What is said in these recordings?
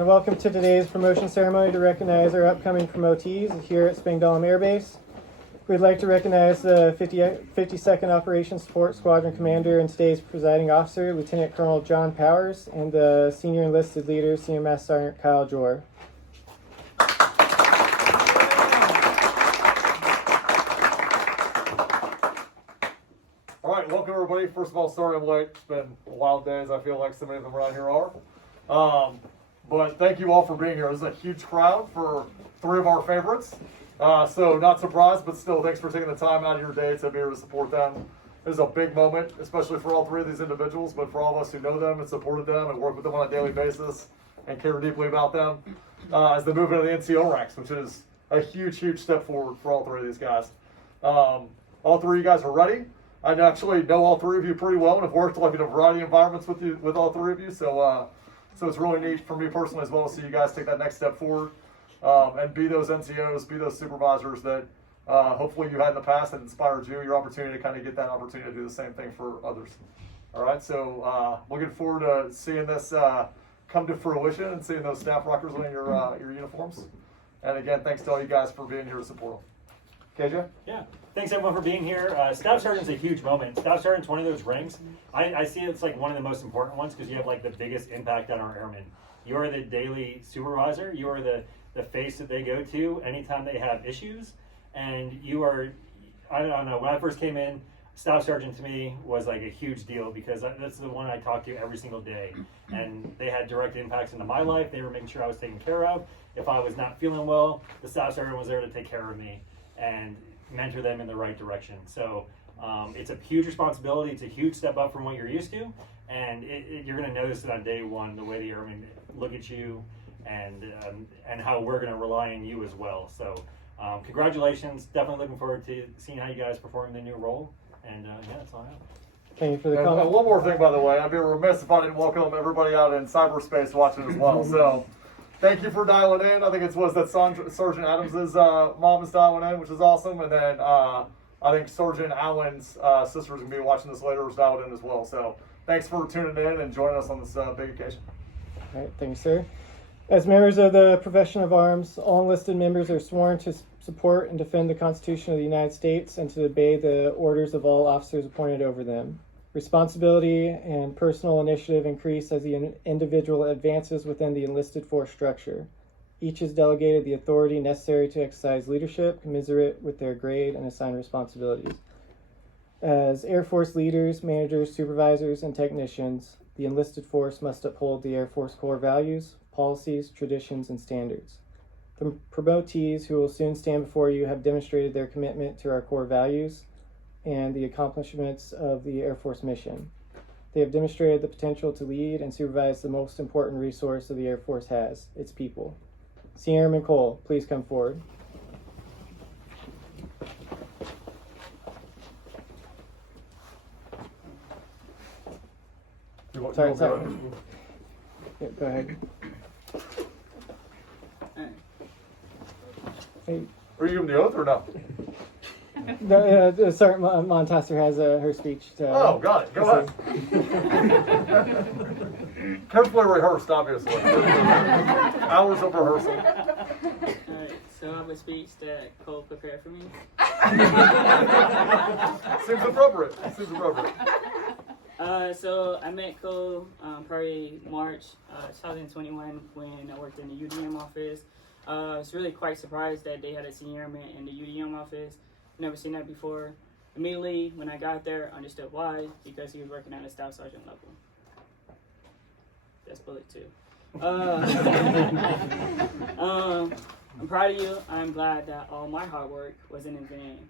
And welcome to today's promotion ceremony to recognize our upcoming promotees here at Spangdahlem Air Base. We'd like to recognize the 52nd Operations Support Squadron Commander and today's presiding officer, Lieutenant Colonel John Powers, and the Senior Enlisted Leader, Senior Master Sergeant Kyle Jor. All right, welcome everybody. First of all, sorry I'm late. It's been a wild day, as I feel like so many of them around here are. But thank you all for being here. This is a huge crowd for three of our favorites. So not surprised, but still thanks for taking the time out of your day to be here to support them. This is a big moment, especially for all three of these individuals, but for all of us who know them and supported them and work with them on a daily basis and care deeply about them as they move into the NCO ranks, which is a huge, huge step forward for all three of these guys. All three of you guys are ready. I actually know all three of you pretty well and have worked like in a variety of environments with all three of you. So it's really neat for me personally as well to see you guys take that next step forward and be those NCOs, be those supervisors that hopefully you had in the past that inspired you, your opportunity to kind of get that opportunity to do the same thing for others. All right, so looking forward to seeing this come to fruition and seeing those staff rockers in your uniforms. And again, thanks to all you guys for being here to support them. KJ? Yeah. Thanks everyone for being here. Staff Sergeant's a huge moment. Staff Sergeant's one of those ranks. I see it's like one of the most important ones because you have like the biggest impact on our airmen. You are the daily supervisor. You are the face that they go to anytime they have issues. And you are, I don't know, when I first came in, Staff Sergeant to me was like a huge deal because that's the one I talked to every single day. And they had direct impacts into my life. They were making sure I was taken care of. If I was not feeling well, the Staff Sergeant was there to take care of me and mentor them in the right direction. So it's a huge responsibility. It's a huge step up from what you're used to. And you're going to notice it on day one, the way the airmen look at you and how we're going to rely on you as well. So congratulations. Definitely looking forward to seeing how you guys perform in the new role. And yeah, that's all I have. Thank you for the comment. One more thing, by the way. I'd be remiss if I didn't welcome everybody out in cyberspace watching as well. So thank you for dialing in. I think it was that Sergeant Adams' mom is dialing in, which is awesome. And then I think Sergeant Allen's sister is going to be watching this later, is dialed in as well. So thanks for tuning in and joining us on this big occasion. All right, thank you, sir. As members of the profession of arms, all enlisted members are sworn to support and defend the Constitution of the United States and to obey the orders of all officers appointed over them. Responsibility and personal initiative increase as the individual advances within the enlisted force structure. Each is delegated the authority necessary to exercise leadership commensurate with their grade and assigned responsibilities. As Air Force leaders, managers, supervisors, and technicians, the enlisted force must uphold the Air Force core values, policies, traditions, and standards. The promotees who will soon stand before you have demonstrated their commitment to our core values and the accomplishments of the Air Force mission. They have demonstrated the potential to lead and supervise the most important resource that the Air Force has, its people. Senior Airman Cole, please come forward. Sorry. Yeah, go ahead. Hey. Are you giving the oath or no? Sergeant Montasser has her speech. Oh, got it. Go ahead. Carefully rehearsed, obviously. Hours of rehearsal. Alright, so I have a speech that Cole prepared for me. Seems appropriate. So I met Cole probably March 2021 when I worked in the UDM office. I was really quite surprised that they had a senior airman in the UDM office. Never seen that before. Immediately when I got there, I understood why, because he was working at a staff sergeant level. That's bullet too. I'm proud of you. I'm glad that all my hard work wasn't in vain.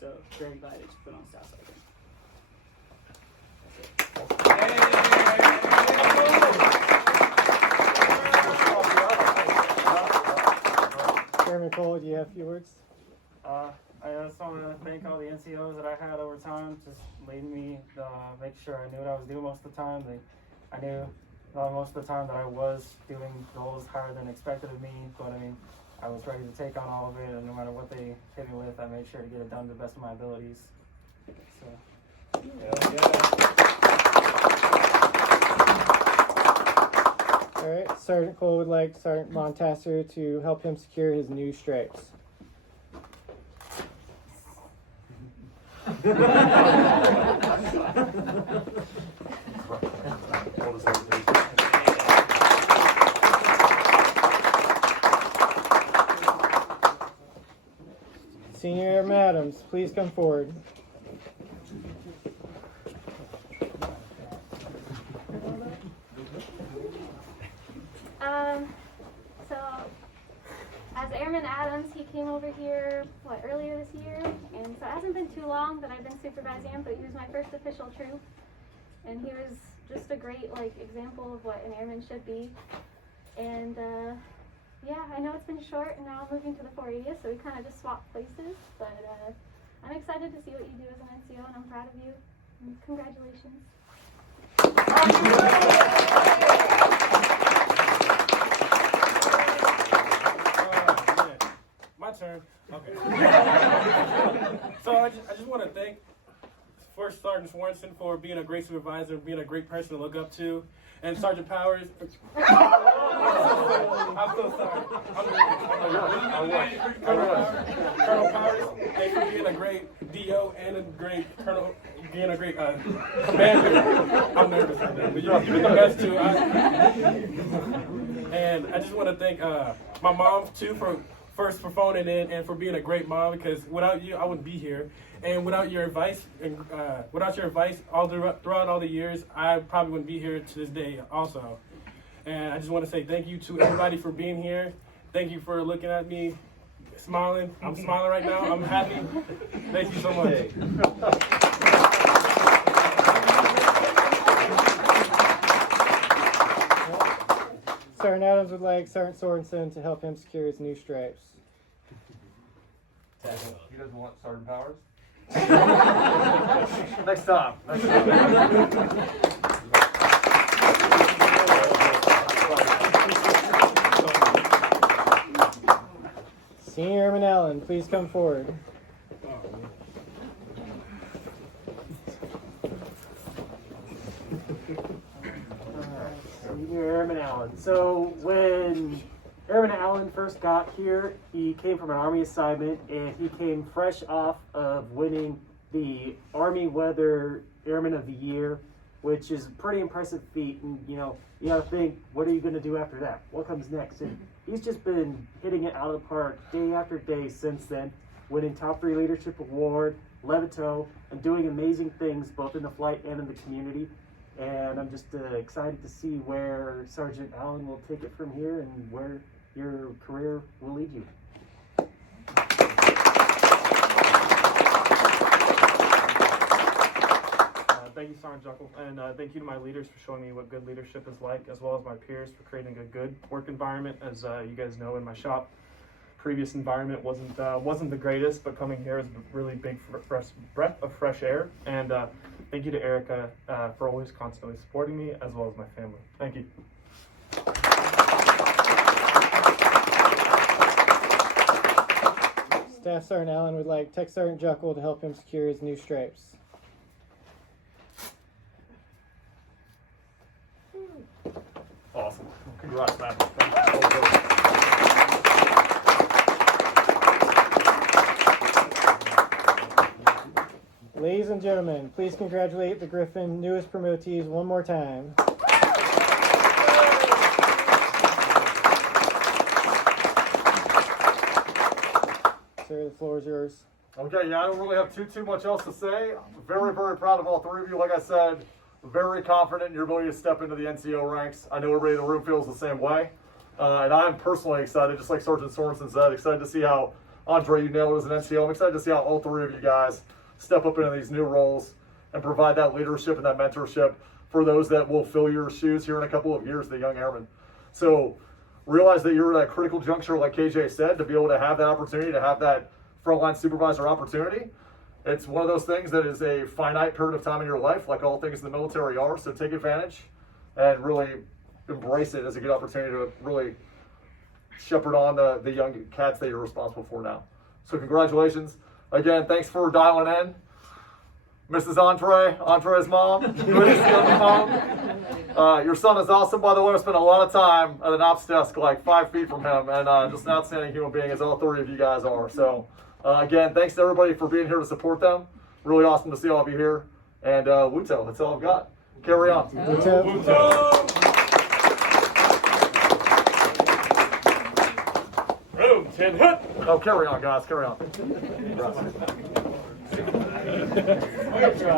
So very glad that you put on staff sergeant. Chairman Cole, do you have a few words? I just want to thank all the NCOs that I had over time, just leading me, make sure I knew what I was doing most of the time. I knew most of the time that I was doing goals higher than expected of me, but I mean, I was ready to take on all of it, and no matter what they hit me with, I made sure to get it done to the best of my abilities. So, All right, Sergeant Cole would like Sergeant Montasser to help him secure his new stripes. Senior Airman Adams, please come forward. So, as Airman Adams, he came over here, earlier this year, and so it hasn't been too long that I've been supervising him, but he was my first official troop, and he was just a great, example of what an airman should be, and, yeah, I know it's been short, and now I'm moving to the 480th, so we kind of just swapped places, but, I'm excited to see what you do as an NCO, and I'm proud of you, and congratulations. My turn. Okay. So I just want to thank First Sergeant Swanson for being a great supervisor, being a great person to look up to, and Sergeant Powers. I'm so sorry. Colonel Powers, thanks for being a great DO and a great Colonel, being a great commander. I'm nervous right now, but you're the best too. And I just want to thank my mom too for phoning in and for being a great mom, because without you I wouldn't be here, and without your advice all throughout all the years, I probably wouldn't be here to this day also. And I just want to say thank you to everybody for being here. Thank you for looking at me smiling. I'm smiling right now. I'm happy. Thank you so much. Sergeant Adams would like Sergeant Sorensen to help him secure his new stripes. He doesn't want Sergeant Powers? Next time. Senior Airman Allen, please come forward. Senior Airman Allen. So when Airman Allen first got here, he came from an Army assignment, and he came fresh off of winning the Army Weather Airman of the Year, which is a pretty impressive feat. And you gotta think, what are you gonna do after that? What comes next? And he's just been hitting it out of the park day after day since then, winning top 3 leadership award, Levito, and doing amazing things both in the flight and in the community. And I'm just excited to see where Sergeant Allen will take it from here and where your career will lead you. Thank you, Sergeant Jekyll, and thank you to my leaders for showing me what good leadership is like, as well as my peers for creating a good work environment. As you guys know, in my shop, previous environment wasn't the greatest, but coming here is a really big breath of fresh air. And thank you to Erica for always constantly supporting me, as well as my family. Thank you. Staff Sergeant Allen would like Tech Sergeant Jekyll to help him secure his new stripes. Awesome. Congrats, man. Ladies and gentlemen, please congratulate the Griffin newest promotees one more time. Sir, the floor is yours. Okay, yeah, I don't really have too much else to say. I'm very, very proud of all 3 of you. Like I said, very confident in your ability to step into the NCO ranks. I know everybody in the room feels the same way. And I'm personally excited, just like Sergeant Sorensen said, excited to see how, Andre, you nailed it as an NCO. I'm excited to see how all 3 of you guys step up into these new roles and provide that leadership and that mentorship for those that will fill your shoes here in a couple of years, the young airmen. So realize that you're at a critical juncture, like KJ said, to be able to have that opportunity, to have that frontline supervisor opportunity. It's one of those things that is a finite period of time in your life, like all things in the military are, so take advantage and really embrace it as a good opportunity to really shepherd on the young cats that you're responsible for now. So congratulations. Again, thanks for dialing in. Mrs. Entree's mom, good to see you on the phone. Your son is awesome, by the way. I spent a lot of time at an ops desk like 5 feet from him, and just an outstanding human being, as all three of you guys are. So, again, thanks to everybody for being here to support them. Really awesome to see all of you here. And Wuto, that's all I've got. Carry on. Room 10 hut. Oh, carry on, guys. Carry on.